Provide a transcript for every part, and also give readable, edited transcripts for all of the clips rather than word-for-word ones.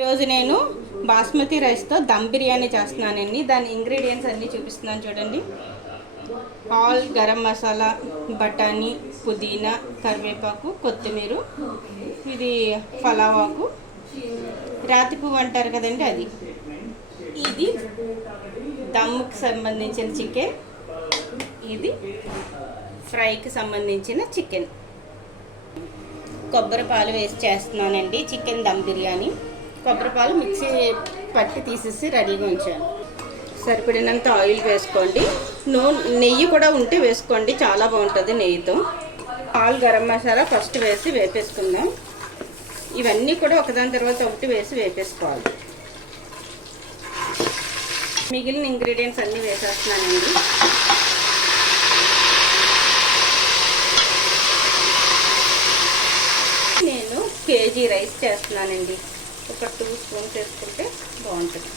ఈరోజు నేను బాస్మతి రైస్తో దమ్ బిర్యానీ చేస్తున్నానండి. దాని ఇంగ్రీడియంట్స్ అన్నీ చూపిస్తున్నాను చూడండి. ఆల్ గరం మసాలా, బఠానీ, పుదీనా, కరివేపాకు, కొత్తిమీర, ఇది ఫలావాకు, రాతి పువ్వు అంటారు కదండి అది. ఇది దమ్కి సంబంధించిన చికెన్, ఇది ఫ్రైకి సంబంధించిన చికెన్. కొబ్బరి పాలు వేసి చేస్తున్నానండి చికెన్ దమ్ బిర్యానీ. కొబ్బరి పాలు మిక్సీ పట్టి తీసేసి రెడీగా ఉంచాను. సరిపడినంత ఆయిల్ వేసుకోండి. నెయ్యి కూడా ఉంటే వేసుకోండి, చాలా బాగుంటుంది నెయ్యితో. ఆల్ గరం మసాలా ఫస్ట్ వేసి వేపేసుకుందాం. ఇవన్నీ కూడా ఒకదాని తర్వాత ఒకటి వేసి వేపేసుకోవాలి. మిగిలిన ఇంగ్రీడియంట్స్ అన్నీ వేసేస్తున్నానండి. నేను కేజీ రైస్ చేస్తున్నానండి. ఒక 2 స్పూన్స్ వేసుకుంటే బాగుంటుంది.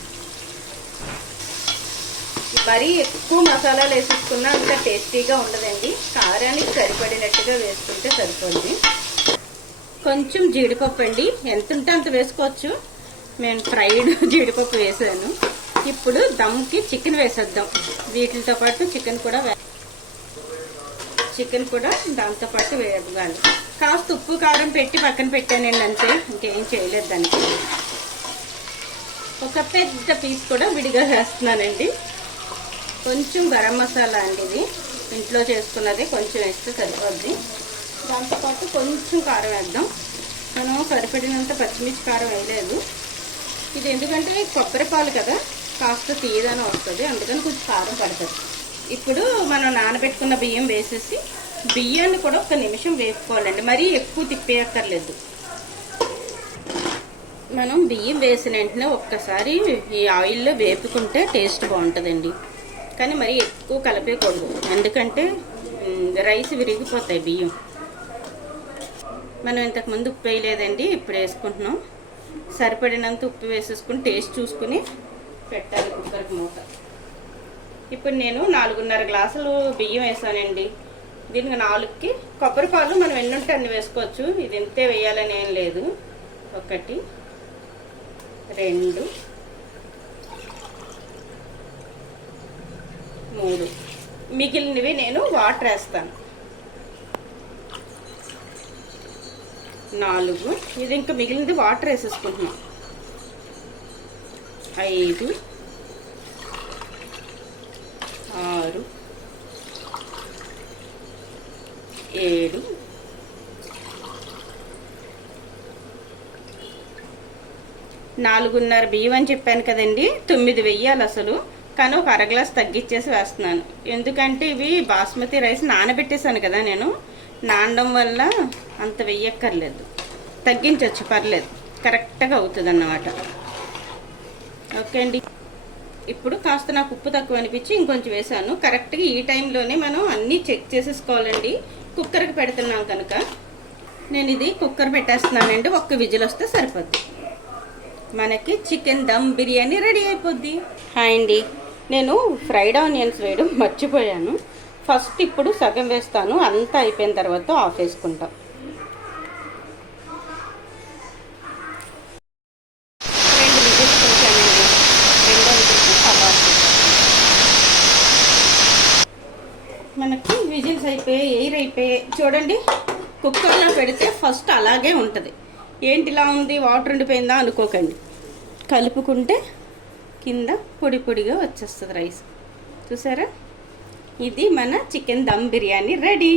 మరీ ఎక్కువ మసాలాలు వేసుకున్నా అంత టేస్టీగా ఉండదండి. కారానికి సరిపడినట్టుగా వేసుకుంటే సరిపోద్ది. కొంచెం జీడిపప్పు అండి, ఎంత ఉంటే అంత వేసుకోవచ్చు. నేను ఫ్రైడ్ జీడిపప్పు వేసాను. ఇప్పుడు దమ్కి చికెన్ వేసేద్దాం. వీటితో పాటు చికెన్ కూడా దాంతోపాటు వేయాలి. కాస్త ఉప్పు కారం పెట్టి పక్కన పెట్టానండి, అంతే, ఇంకేం చేయలేదు దానికి. ఒక పెద్ద పీస్ కూడా విడిగా వేస్తున్నానండి. కొంచెం గరం మసాలా అండి, ఇది ఇంట్లో చేసుకున్నది, కొంచెం వేస్తే సరిపోద్ది. దాంతోపాటు కొంచెం కారం వేద్దాం. మనం సరిపడినంత పచ్చిమిర్చి కారం వేయలేదు. ఇది ఎందుకంటే కొబ్బరి పాలు కదా, కాస్త తీయదనం వస్తుంది, అందుకని కొంచెం కారం పడుతుంది. ఇప్పుడు మనం నానబెట్టుకున్న బియ్యం వేసేసి బియ్యాన్ని కూడా 1 నిమిషం వేపుకోవాలండి. మరీ ఎక్కువ తిప్పేయక్కర్లేదు. మనం బియ్యం వేసిన వెంటనే ఒక్కసారి ఈ ఆయిల్లో వేపుకుంటే టేస్ట్ బాగుంటుందండి. కానీ మరీ ఎక్కువ కలిపేయకూడదు, ఎందుకంటే రైస్ విరిగిపోతాయి బియ్యం. మనం ఇంతకుముందు ఉప్పు వేయలేదండి, ఇప్పుడు వేసుకుంటున్నాం. సరిపడినంత ఉప్పు వేసేసుకుని టేస్ట్ చూసుకుని పెట్టాలి కుక్కర్కి మూత. ఇప్పుడు నేను 4.5 గ్లాసులు బియ్యం వేసానండి. దీనికి 4కి కొబ్బరి పాలు మనం ఎన్ని ఉంటే అన్ని వేసుకోవచ్చు. ఇది ఇంతే వేయాలని ఏం లేదు. 1 2 3 మిగిలినవి నేను వాటర్ వేస్తాను. 4 ఇది ఇంకా మిగిలినది వాటర్ వేసేసుకుంటున్నాం. 5 6 7 4.5 బియ్యం అని చెప్పాను కదండి, 9 వెయ్యాలి అసలు. కానీ ఒక అర గ్లాస్ తగ్గించేసి వేస్తున్నాను. ఎందుకంటే ఇవి బాస్మతి రైస్ నానబెట్టేసాను కదా నేను, నానడం వల్ల అంత వెయ్యక్కర్లేదు, తగ్గించవచ్చు, పర్లేదు, కరెక్ట్గా అవుతుంది అన్నమాట. ఓకే అండి. ఇప్పుడు కాస్త నాకు ఉప్పు తక్కువ అనిపించి ఇంకొంచెం వేసాను. కరెక్ట్గా ఈ టైంలోనే మనం అన్నీ చెక్ చేసేసుకోవాలండి. కుక్కర్కి పెడుతున్నాం కనుక నేను ఇది కుక్కర్ పెట్టేస్తున్నానండి. 1 విజిల్ వస్తే సరిపోద్ది, మనకి చికెన్ దమ్ బిర్యానీ రెడీ అయిపోద్ది. హాయ్ అండి, నేను ఫ్రైడ్ ఆనియన్స్ వేయడం మర్చిపోయాను. ఫస్ట్ ఇప్పుడు సగం వేస్తాను, అంతా అయిపోయిన తర్వాత ఆఫ్ వేసుకుంటాం. మనకి విజిల్స్ అయిపోయాయి, ఎయిర్ అయిపోయాయి. చూడండి, కుక్కర్లో పెడితే ఫస్ట్ అలాగే ఉంటుంది. ఏంటి ఇలా ఉంది, వాటర్ ఉండిపోయిందా అనుకోకండి. కలుపుకుంటే కింద పొడి పొడిగా వచ్చేస్తుంది రైస్. చూసారా, ఇది మన చికెన్ దమ్ బిర్యానీ రెడీ.